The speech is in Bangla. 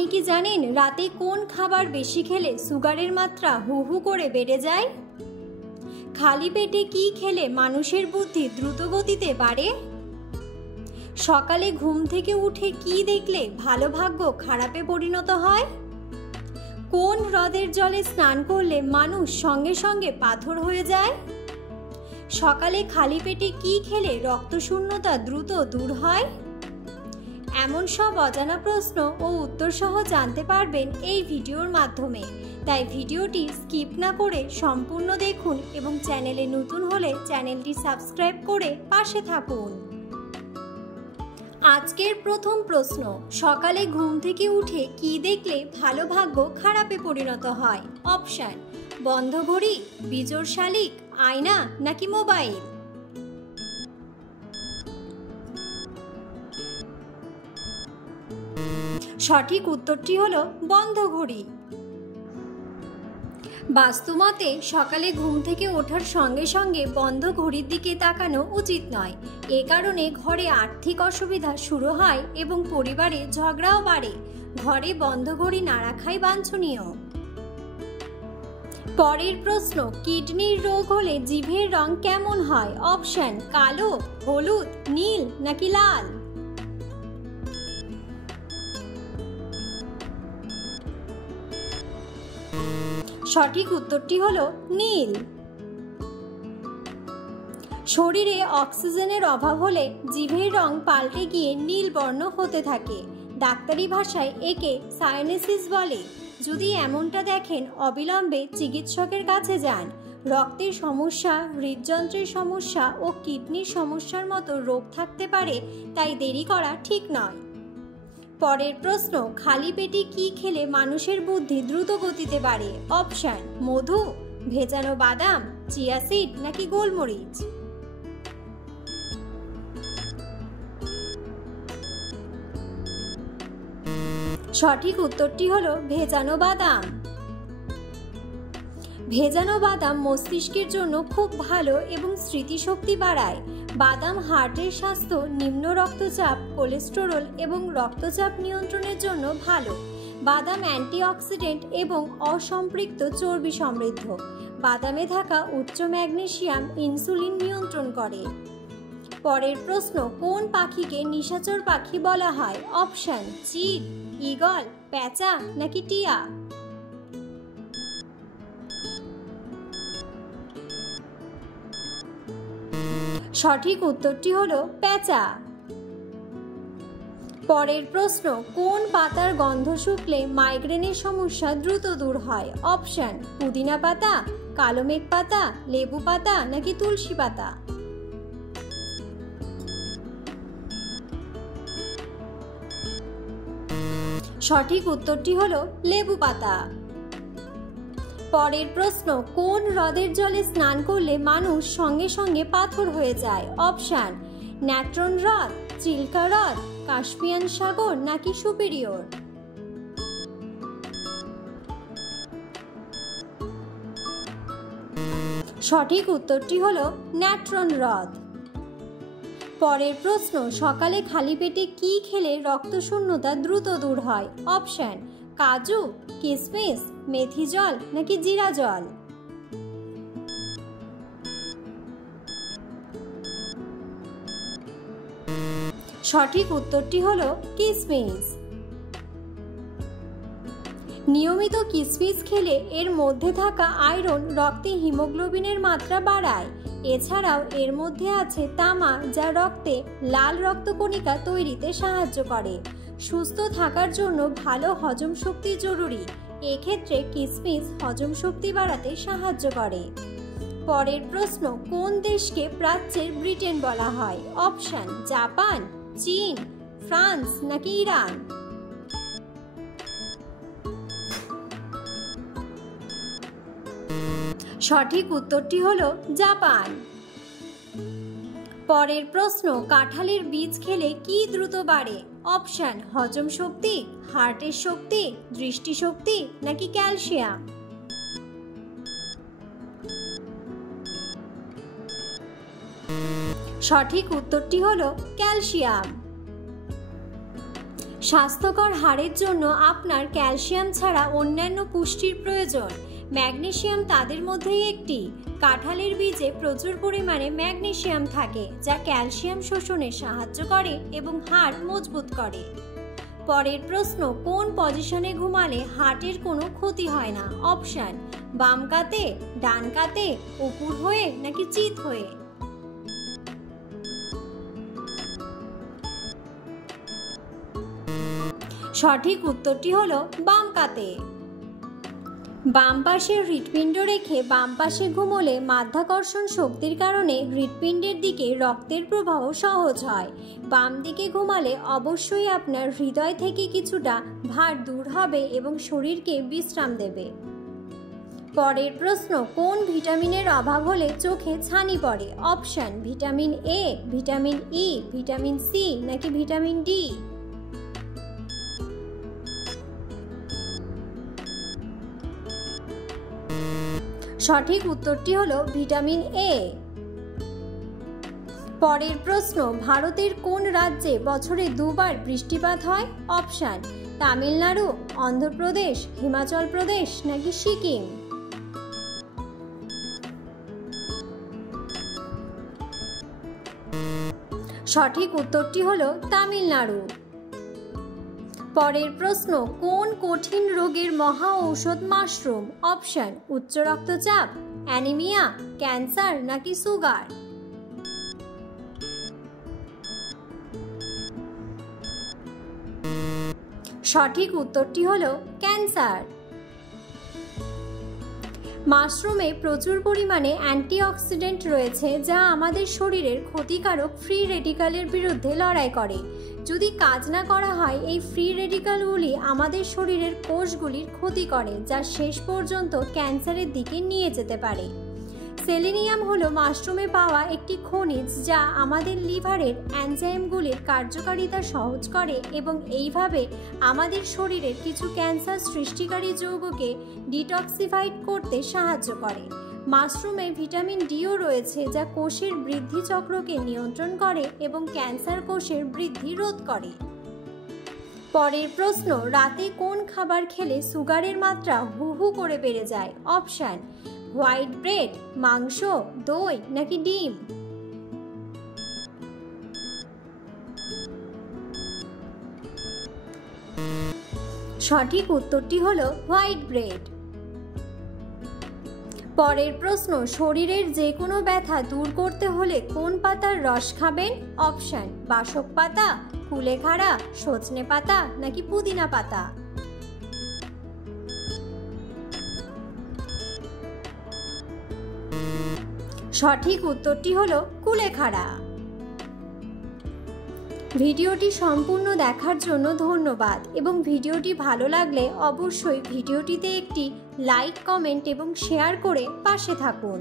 আপনি কি জানেন রাতে কোন খাবার বেশি খেলে সুগারের মাত্রা হু হু করে বেড়ে যায়? খালি পেটে কি খেলে মানুষের বুদ্ধি দ্রুত গতিতে বাড়ে? সকালে ঘুম থেকে উঠে কি দেখলে ভালো ভাগ্য খারাপে পরিণত হয়? কোন হ্রদের জলে স্নান করলে মানুষ সঙ্গে সঙ্গে পাথর হয়ে যায়? সকালে খালি পেটে কি খেলে রক্তশূন্যতা দ্রুত দূর হয়? এমন সব অজানা প্রশ্ন ও উত্তর সহ জানতে পারবেন এই ভিডিওর মাধ্যমে। তাই ভিডিওটি স্কিপ না করে সম্পূর্ণ দেখুন এবং চ্যানেলে নতুন হলে চ্যানেলটি সাবস্ক্রাইব করে পাশে থাকুন। আজকের প্রথম প্রশ্ন, সকালে ঘুম থেকে উঠে কি দেখলে ভালো ভাগ্য খারাপে পরিণত হয়? অপশন: বন্ধ ঘড়ি, বিজোড় শালিক, আয়না নাকি মোবাইল? সঠিক উত্তরটি হলো বন্ধ ঘড়ি। বাস্তুমতে সকালে ঘুম থেকে ওঠার সঙ্গে সঙ্গে বন্ধ ঘড়ির দিকে তাকানো উচিত নয়। এ কারণে ঘরে আর্থিক অসুবিধা শুরু হয় এবং পরিবারে ঝগড়াও বাড়ে। ঘরে বন্ধ ঘড়ি না রাখাই বাঞ্ছনীয়। পরের প্রশ্ন, কিডনির রোগ হলে জিভের রং কেমন হয়? অপশন: কালো, হলুদ, নীল নাকি লাল? সঠিক উত্তরটি হলো নীল। শরীরে অক্সিজেনের অভাব হলে জিভের রং পাল্টে গিয়ে নীল বর্ণ হতে থাকে। ডাক্তারি ভাষায় একে সাইনোসিস বলে। যদি এমনটা দেখেন অবিলম্বে চিকিৎসকের কাছে যান। রক্তের সমস্যা, হৃদযন্ত্রের সমস্যা ও কিডনির সমস্যার মতো রোগ থাকতে পারে, তাই দেরি করা ঠিক নয়। পরের প্রশ্ন, খালি পেটে কি খেলে মানুষের বুদ্ধি দ্রুত গতিতে বাড়ে? অপশন: মধু, ভেজানো বাদাম, চিয়া সিড নাকি গোলমরিচ? সঠিক উত্তরটি হলো ভেজানো বাদাম। ভেজানো বাদাম মস্তিষ্কের জন্য খুব ভালো এবং স্মৃতিশক্তি বাড়ায়। বাদাম হার্টের স্বাস্থ্য, নিম্ন রক্তচাপ, কোলেস্টেরল এবং রক্তচাপ নিয়ন্ত্রণের জন্য ভালো। বাদাম অ্যান্টিঅক্সিডেন্ট এবং অসম্পৃক্ত চর্বি সমৃদ্ধ। বাদামে থাকা উচ্চ ম্যাগনেসিয়াম ইনসুলিন নিয়ন্ত্রণ করে। পরের প্রশ্ন, কোন পাখিকে নিশাচর পাখি বলা হয়? অপশন: চিল, ঈগল, পেঁচা নাকি টিয়া? সঠিক উত্তরটি হলো পেঁচা। পরের প্রশ্ন, কোন পাতার গন্ধ শুকলে মাইগ্রেনের সমস্যা দ্রুত দূর হয়? অপশন: পুদিনা পাতা, কালো মেঘ পাতা, লেবু পাতা নাকি তুলসী পাতা? সঠিক উত্তরটি হলো লেবু পাতা। পরের প্রশ্ন, কোন হ্রদের জলে স্নান করলে মানুষ সঙ্গে সঙ্গে পাথর হয়ে যায়? অপশন: ন্যাট্রন হ্রদ, চিল্কা হ্রদ, কাস্পিয়ান সাগর নাকি সুপিরিয়র? সঠিক উত্তরটি হলো ন্যাট্রন হ্রদ। পরের প্রশ্ন, সকালে খালি পেটে কি খেলে রক্তশূন্যতা দ্রুত দূর হয়? অপশন: কাজু, কিশমিশ, মেথি জল নাকি জিরা জল? সঠিক উত্তরটি হলো কিশমিশ। নিয়মিত কিশমিশ খেলে এর মধ্যে থাকা আয়রন রক্তে হিমোগ্লোবিনের মাত্রা বাড়ায়। এছাড়াও এর মধ্যে আছে তামা, যা রক্তে লাল রক্তকণিকা তৈরিতে সাহায্য করে। সুস্থ থাকার জন্য ভালো হজম শক্তি জরুরি। এক্ষেত্রে কিশমিশ হজম শক্তি বাড়াতে সাহায্য করে। পরের প্রশ্ন, কোন দেশকে প্রাচ্যের ব্রিটেন বলা হয়? অপশন: জাপান, চীন, ফ্রান্স নাকি ইরান? সঠিক উত্তরটি হলো জাপান। পরের প্রশ্ন, কাঁঠালের বীজ খেলে কি দ্রুত বাড়ে? অপশন: হজম শক্তি, হার্টের শক্তি, দৃষ্টিশক্তি নাকি ক্যালসিয়াম? সঠিক উত্তরটি হলো ক্যালসিয়াম। স্বাস্থ্যকর হাড়ের জন্য আপনার ক্যালসিয়াম ছাড়া অন্যান্য পুষ্টির প্রয়োজন। ম্যাগনেসিয়াম তাদের মধ্যেই একটি। কাঁঠালের বীজে প্রচুর পরিমাণে ম্যাগনেসিয়াম থাকে, যা ক্যালসিয়াম শোষণে সাহায্য করে এবং হাড় মজবুত করে। পরের প্রশ্ন, কোন পজিশনে ঘুমালে হার্টের কোনো ক্ষতি হয় না? অপশন: বাম কাতে, ডান কাতে, উপর হয়ে নাকি চিত হয়ে? সঠিক উত্তরটি হলো বাম কাতে। বাম পাশে হৃৎপিণ্ড রেখে বাম পাশে ঘুমোলে মাধ্যাকর্ষণ শক্তির কারণে হৃৎপিণ্ডের দিকে রক্তের প্রবাহ সহজ হয়। বাম দিকে ঘুমালে অবশ্যই আপনার হৃদয় থেকে কিছুটা ভার দূর হবে এবং শরীরকে বিশ্রাম দেবে। পরের প্রশ্ন, কোন ভিটামিনের অভাব হলে চোখে ছানি পড়ে? Option: vitamin A, vitamin E, vitamin C নাকি ভিটামিন ডি? সঠিক উত্তরটি হলো ভিটামিন এ। পরের প্রশ্ন, ভারতের কোন রাজ্যে বছরে দুবার বৃষ্টিপাত হয়? অপশন: তামিলনাড়ু, অন্ধ্রপ্রদেশ, হিমাচল প্রদেশ নাকি সিকিম? সঠিক উত্তরটি হলো তামিলনাড়ু। পরের প্রশ্ন, কোন কঠিন রোগের মহা ঔষধ মাশরুম? অপশন: উচ্চ রক্তচাপ, অ্যানিমিয়া, ক্যান্সার নাকি সুগার? সঠিক উত্তরটি হলো ক্যান্সার। মাশরুমে প্রচুর পরিমাণে অ্যান্টিঅক্সিডেন্ট রয়েছে, যা আমাদের শরীরের ক্ষতিকারক ফ্রি রেডিকালের বিরুদ্ধে লড়াই করে। যদি কাজ না করা হয়, এই ফ্রি রেডিকালগুলি আমাদের শরীরের কোষগুলির ক্ষতি করে, যা শেষ পর্যন্ত ক্যান্সারের দিকে নিয়ে যেতে পারে। সেলেনিয়াম হলো মাশরুমে পাওয়া একটি খনিজ, যা আমাদের লিভারের এনজাইমগুলির কার্যকারিতা সহজ করে এবং এইভাবে আমাদের শরীরের কিছু ক্যান্সার সৃষ্টিকারী যৌগকে ডিটক্সিফাইড করতে সাহায্য করে। মাশরুমে ভিটামিন ডিও রয়েছে, যা কোষের বৃদ্ধি চক্রকে নিয়ন্ত্রণ করে এবং ক্যান্সার কোষের বৃদ্ধি রোধ করে। পরের প্রশ্ন, রাতে কোন খাবার খেলে সুগারের মাত্রা হু হু করে বেড়ে যায়? অপশন: হোয়াইট ব্রেড, মাংস, দই নাকি ডিম? সঠিক উত্তরটি হলো হোয়াইট ব্রেড। পরের প্রশ্ন, শরীরের যে কোনো ব্যথা দূর করতে হলে কোন পাতার রস খাবেন? অপশন: বাসক পাতা, কুলেখাড়া, সজনে পাতা নাকি পুদিনা পাতা? সঠিক উত্তরটি হলো কুলেখাড়া। ভিডিওটি সম্পূর্ণ দেখার জন্য ধন্যবাদ এবং ভিডিওটি ভালো লাগলে অবশ্যই ভিডিওটিতে একটি লাইক, কমেন্ট এবং শেয়ার করে পাশে থাকুন।